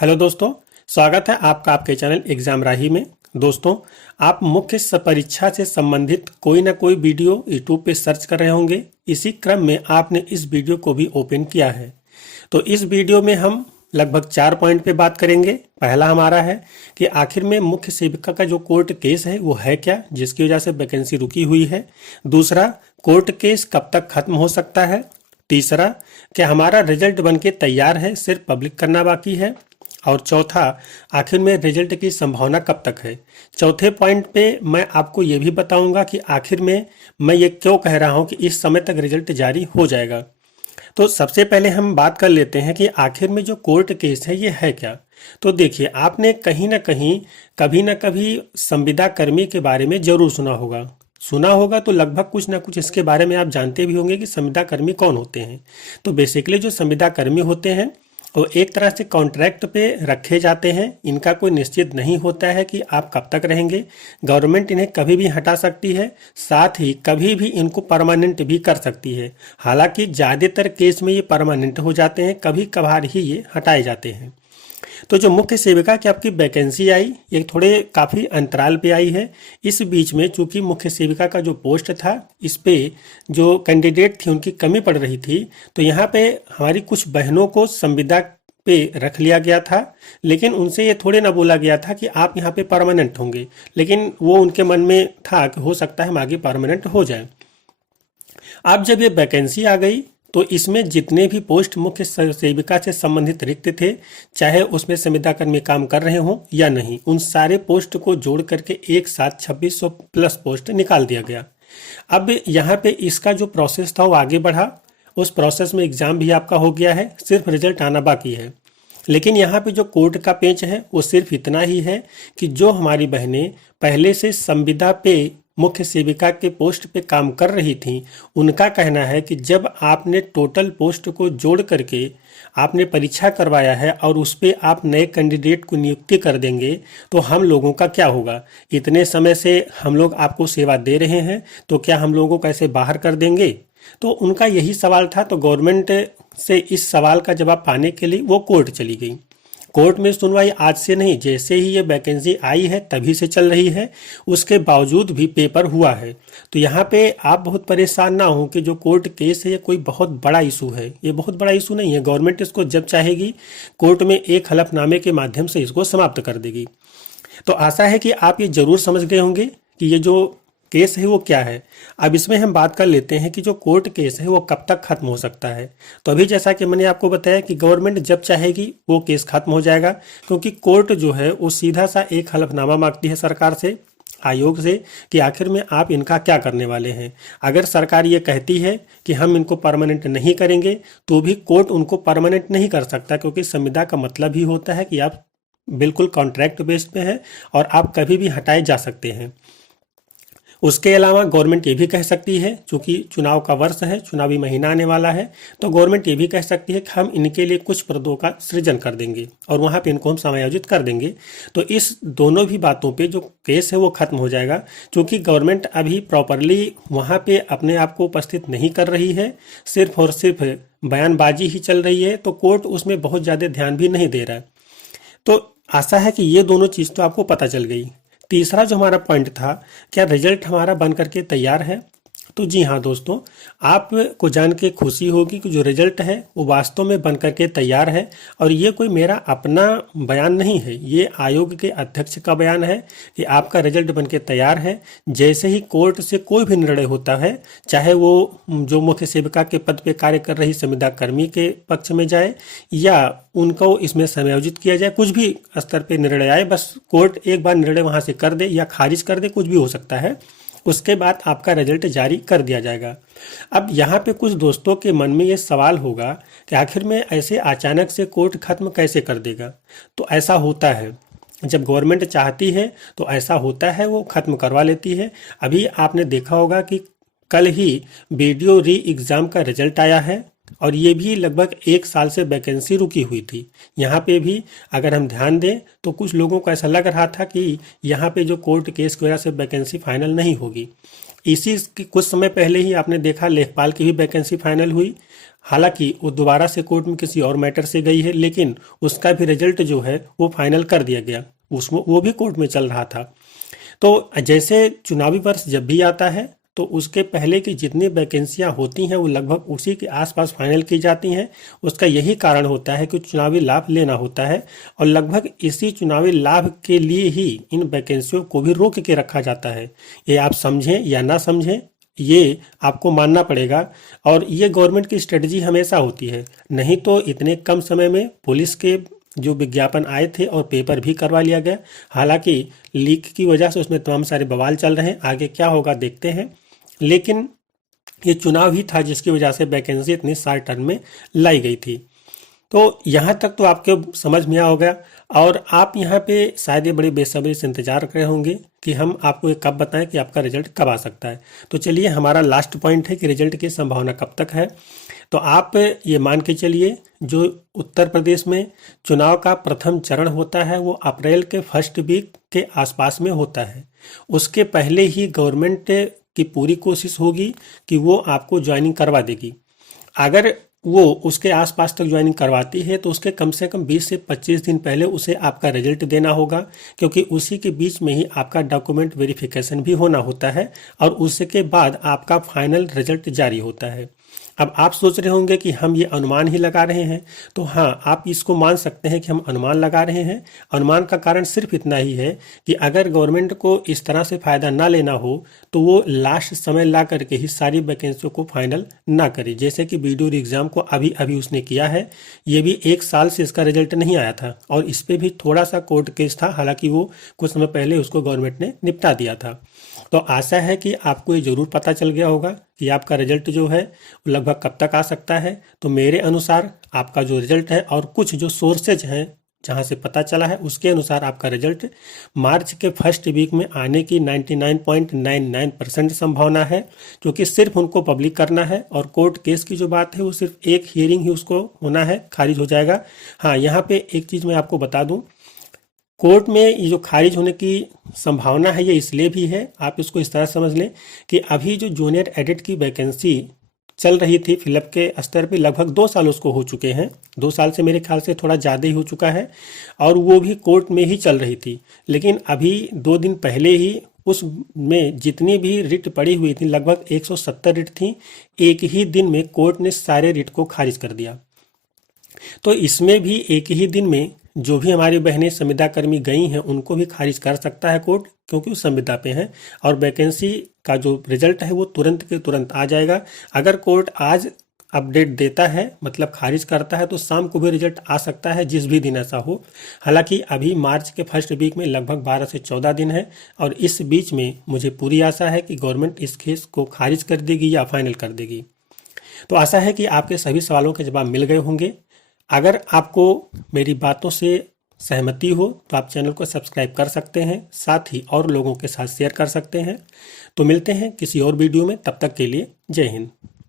Hello दोस्तों, स्वागत है आपका आपके चैनल एग्जाम राही में। दोस्तों, आप मुख्य परीक्षा से संबंधित कोई ना कोई वीडियो यूट्यूब पे सर्च कर रहे होंगे। इसी क्रम में आपने इस वीडियो को भी ओपन किया है। तो इस वीडियो में हम लगभग 4 पॉइंट पे बात करेंगे। पहला हमारा है कि आखिर में मुख्य सेविका का जो कोर्ट केस है वो है क्या, जिसकी वजह से वैकेंसी रुकी हुई है। दूसरा, कोर्ट केस कब तक खत्म हो सकता है। तीसरा, क्या हमारा रिजल्ट बनके तैयार है, सिर्फ पब्लिक करना बाकी है। और चौथा, आखिर में रिजल्ट की संभावना कब तक है। चौथे पॉइंट पे मैं आपको ये भी बताऊंगा कि आखिर में मैं ये क्यों कह रहा हूं कि इस समय तक रिजल्ट जारी हो जाएगा। तो सबसे पहले हम बात कर लेते हैं कि आखिर में जो कोर्ट केस है ये है क्या। तो देखिए, आपने कहीं ना कहीं कभी ना कभी संविदा कर्मी के बारे में जरूर सुना होगा तो लगभग कुछ ना कुछ इसके बारे में आप जानते भी होंगे कि संविदा कर्मी कौन होते हैं। तो बेसिकली जो संविदा कर्मी होते हैं वो एक तरह से कॉन्ट्रैक्ट पे रखे जाते हैं। इनका कोई निश्चित नहीं होता है कि आप कब तक रहेंगे। गवर्नमेंट इन्हें कभी भी हटा सकती है, साथ ही कभी भी इनको परमानेंट भी कर सकती है। हालांकि ज़्यादातर केस में ये परमानेंट हो जाते हैं, कभी कभार ही ये हटाए जाते हैं। तो जो मुख्य सेविका की आपकी वैकेंसी आई, ये थोड़े काफ़ी अंतराल पे आई है। इस बीच में चूंकि मुख्य सेविका का जो पोस्ट था, इस पे जो कैंडिडेट थी उनकी कमी पड़ रही थी, तो यहाँ पे हमारी कुछ बहनों को संविदा पे रख लिया गया था। लेकिन उनसे ये थोड़े ना बोला गया था कि आप यहाँ पे परमानेंट होंगे, लेकिन वो उनके मन में था कि हो सकता है हम आगे परमानेंट हो जाए। अब जब ये वैकेंसी आ गई तो इसमें जितने भी पोस्ट मुख्य सेविका से संबंधित रिक्त थे, चाहे उसमें संविदा कर्मी काम कर रहे हों या नहीं, उन सारे पोस्ट को जोड़ करके एक साथ 2600 प्लस पोस्ट निकाल दिया गया। अब यहाँ पे इसका जो प्रोसेस था वो आगे बढ़ा। उस प्रोसेस में एग्जाम भी आपका हो गया है, सिर्फ रिजल्ट आना बाकी है। लेकिन यहाँ पे जो कोर्ट का पेच है वो सिर्फ इतना ही है कि जो हमारी बहनें पहले से संविदा पे मुख्य सेविका के पोस्ट पे काम कर रही थीं, उनका कहना है कि जब आपने टोटल पोस्ट को जोड़ करके आपने परीक्षा करवाया है और उस पे आप नए कैंडिडेट को नियुक्ति कर देंगे तो हम लोगों का क्या होगा। इतने समय से हम लोग आपको सेवा दे रहे हैं, तो क्या हम लोगों को ऐसे बाहर कर देंगे। तो उनका यही सवाल था। तो गवर्नमेंट से इस सवाल का जवाब पाने के लिए वो कोर्ट चली गई। कोर्ट में सुनवाई आज से नहीं, जैसे ही ये वैकेंसी आई है तभी से चल रही है। उसके बावजूद भी पेपर हुआ है। तो यहाँ पे आप बहुत परेशान ना हो कि जो कोर्ट केस है ये कोई बहुत बड़ा इशू है। ये बहुत बड़ा इशू नहीं है। गवर्नमेंट इसको जब चाहेगी कोर्ट में एक हलफनामे के माध्यम से इसको समाप्त कर देगी। तो आशा है कि आप ये जरूर समझ गए होंगे कि ये जो केस है वो क्या है। अब इसमें हम बात कर लेते हैं कि जो कोर्ट केस है वो कब तक खत्म हो सकता है। तो अभी जैसा कि मैंने आपको बताया कि गवर्नमेंट जब चाहेगी वो केस खत्म हो जाएगा, क्योंकि कोर्ट जो है वो सीधा सा एक हलफनामा मांगती है सरकार से, आयोग से, कि आखिर में आप इनका क्या करने वाले हैं। अगर सरकार ये कहती है कि हम इनको परमानेंट नहीं करेंगे तो भी कोर्ट उनको परमानेंट नहीं कर सकता, क्योंकि संविदा का मतलब ही होता है कि आप बिल्कुल कॉन्ट्रैक्ट बेस्ड पे हैं और आप कभी भी हटाए जा सकते हैं। उसके अलावा गवर्नमेंट ये भी कह सकती है, चूंकि चुनाव का वर्ष है, चुनावी महीना आने वाला है, तो गवर्नमेंट ये भी कह सकती है कि हम इनके लिए कुछ पदों का सृजन कर देंगे और वहाँ पे इनको हम समायोजित कर देंगे। तो इस दोनों भी बातों पे जो केस है वो खत्म हो जाएगा, क्योंकि गवर्नमेंट अभी प्रॉपरली वहाँ पे अपने आप को उपस्थित नहीं कर रही है, सिर्फ और सिर्फ बयानबाजी ही चल रही है। तो कोर्ट उसमें बहुत ज़्यादा ध्यान भी नहीं दे रहा है। तो आशा है कि ये दोनों चीज़ तो आपको पता चल गई। तीसरा जो हमारा पॉइंट था, क्या रिजल्ट हमारा बन करके तैयार है। तो जी हाँ दोस्तों, आपको जान के खुशी होगी कि जो रिजल्ट है वो वास्तव में बन करके तैयार है। और ये कोई मेरा अपना बयान नहीं है, ये आयोग के अध्यक्ष का बयान है कि आपका रिजल्ट बन के तैयार है। जैसे ही कोर्ट से कोई भी निर्णय होता है, चाहे वो जो मुख्य सेविका के पद पे कार्य कर रही संविदा कर्मी के पक्ष में जाए या उनको इसमें समायोजित किया जाए, कुछ भी स्तर पे निर्णय आए, बस कोर्ट एक बार निर्णय वहाँ से कर दे या खारिज कर दे, कुछ भी हो सकता है, उसके बाद आपका रिजल्ट जारी कर दिया जाएगा। अब यहाँ पे कुछ दोस्तों के मन में ये सवाल होगा कि आखिर में ऐसे अचानक से कोर्ट खत्म कैसे कर देगा। तो ऐसा होता है, जब गवर्नमेंट चाहती है तो ऐसा होता है, वो खत्म करवा लेती है। अभी आपने देखा होगा कि कल ही वीडियो री एग्ज़ाम का रिजल्ट आया है और ये भी लगभग 1 साल से वैकेंसी रुकी हुई थी। यहाँ पे भी अगर हम ध्यान दें तो कुछ लोगों को ऐसा लग रहा था कि यहाँ पे जो कोर्ट केस की वजह से वैकेंसी फाइनल नहीं होगी। इसी कुछ समय पहले ही आपने देखा लेखपाल की भी वैकेंसी फाइनल हुई। हालांकि वो दोबारा से कोर्ट में किसी और मैटर से गई है, लेकिन उसका भी रिजल्ट जो है वो फाइनल कर दिया गया, उसमें वो भी कोर्ट में चल रहा था। तो जैसे चुनावी वर्ष जब भी आता है तो उसके पहले की जितनी वैकेंसियां होती हैं वो लगभग उसी के आसपास फाइनल की जाती हैं। उसका यही कारण होता है कि चुनावी लाभ लेना होता है और लगभग इसी चुनावी लाभ के लिए ही इन वैकेंसियों को भी रोक के रखा जाता है। ये आप समझें या ना समझें, ये आपको मानना पड़ेगा और ये गवर्नमेंट की स्ट्रेटजी हमेशा होती है। नहीं तो इतने कम समय में पुलिस के जो विज्ञापन आए थे और पेपर भी करवा लिया गया। हालांकि लीक की वजह से उसमें तमाम सारे बवाल चल रहे हैं, आगे क्या होगा देखते हैं। लेकिन ये चुनाव ही था जिसकी वजह से वैकेंसी इतनी शॉर्ट टर्म में लाई गई थी। तो यहाँ तक तो आपके समझ में आ होगा और आप यहाँ पे शायद ये बड़ी बेसब्री से इंतजार कर रहे होंगे कि हम आपको ये कब बताएं कि आपका रिजल्ट कब आ सकता है। तो चलिए, हमारा लास्ट पॉइंट है कि रिजल्ट की संभावना कब तक है। तो आप ये मान के चलिए, जो उत्तर प्रदेश में चुनाव का प्रथम चरण होता है वो अप्रैल के फर्स्ट वीक के आसपास में होता है। उसके पहले ही गवर्नमेंट की पूरी कोशिश होगी कि वो आपको ज्वाइनिंग करवा देगी। अगर वो उसके आसपास तक ज्वाइनिंग करवाती है तो उसके कम से कम 20 से 25 दिन पहले उसे आपका रिजल्ट देना होगा, क्योंकि उसी के बीच में ही आपका डॉक्यूमेंट वेरिफिकेशन भी होना होता है और उसके बाद आपका फाइनल रिजल्ट जारी होता है। अब आप सोच रहे होंगे कि हम ये अनुमान ही लगा रहे हैं, तो हाँ, आप इसको मान सकते हैं कि हम अनुमान लगा रहे हैं। अनुमान का कारण सिर्फ इतना ही है कि अगर गवर्नमेंट को इस तरह से फ़ायदा ना लेना हो तो वो लास्ट समय ला करके ही सारी वैकेंसियों को फाइनल ना करे, जैसे कि बीडीओ एग्ज़ाम को अभी अभी उसने किया है। ये भी 1 साल से इसका रिजल्ट नहीं आया था और इस पर भी थोड़ा सा कोर्ट केस था, हालांकि वो कुछ समय पहले उसको गवर्नमेंट ने निपटा दिया था। तो आशा है कि आपको ये ज़रूर पता चल गया होगा कि आपका रिजल्ट जो है वो लगभग कब तक आ सकता है। तो मेरे अनुसार आपका जो रिजल्ट है और कुछ जो सोर्सेज हैं जहाँ से पता चला है उसके अनुसार आपका रिजल्ट मार्च के फर्स्ट वीक में आने की 99.99% संभावना है, क्योंकि सिर्फ उनको पब्लिक करना है और कोर्ट केस की जो बात है वो सिर्फ एक हियरिंग ही उसको होना है, खारिज हो जाएगा। हाँ, यहाँ पे एक चीज़ मैं आपको बता दूँ, कोर्ट में ये जो खारिज होने की संभावना है ये इसलिए भी है, आप इसको इस तरह समझ लें कि अभी जो जूनियर एडिट की वैकेंसी चल रही थी फिलअप के स्तर पे, लगभग 2 साल उसको हो चुके हैं। 2 साल से मेरे ख्याल से थोड़ा ज़्यादा ही हो चुका है और वो भी कोर्ट में ही चल रही थी। लेकिन अभी 2 दिन पहले ही उसमें जितनी भी रिट पड़ी हुई थी, लगभग 170 रिट थी, एक ही दिन में कोर्ट ने सारे रिट को खारिज कर दिया। तो इसमें भी एक ही दिन में जो भी हमारी बहनें संविदा कर्मी गई हैं उनको भी खारिज कर सकता है कोर्ट, क्योंकि वो संविदा पे हैं और वैकेंसी का जो रिजल्ट है वो तुरंत के तुरंत आ जाएगा। अगर कोर्ट आज अपडेट देता है, मतलब खारिज करता है, तो शाम को भी रिजल्ट आ सकता है, जिस भी दिन ऐसा हो। हालांकि अभी मार्च के फर्स्ट वीक में लगभग 12 से 14 दिन है और इस बीच में मुझे पूरी आशा है कि गवर्नमेंट इस केस को खारिज कर देगी या फाइनल कर देगी। तो आशा है कि आपके सभी सवालों के जवाब मिल गए होंगे। अगर आपको मेरी बातों से सहमति हो तो आप चैनल को सब्सक्राइब कर सकते हैं, साथ ही और लोगों के साथ शेयर कर सकते हैं। तो मिलते हैं किसी और वीडियो में, तब तक के लिए जय हिंद।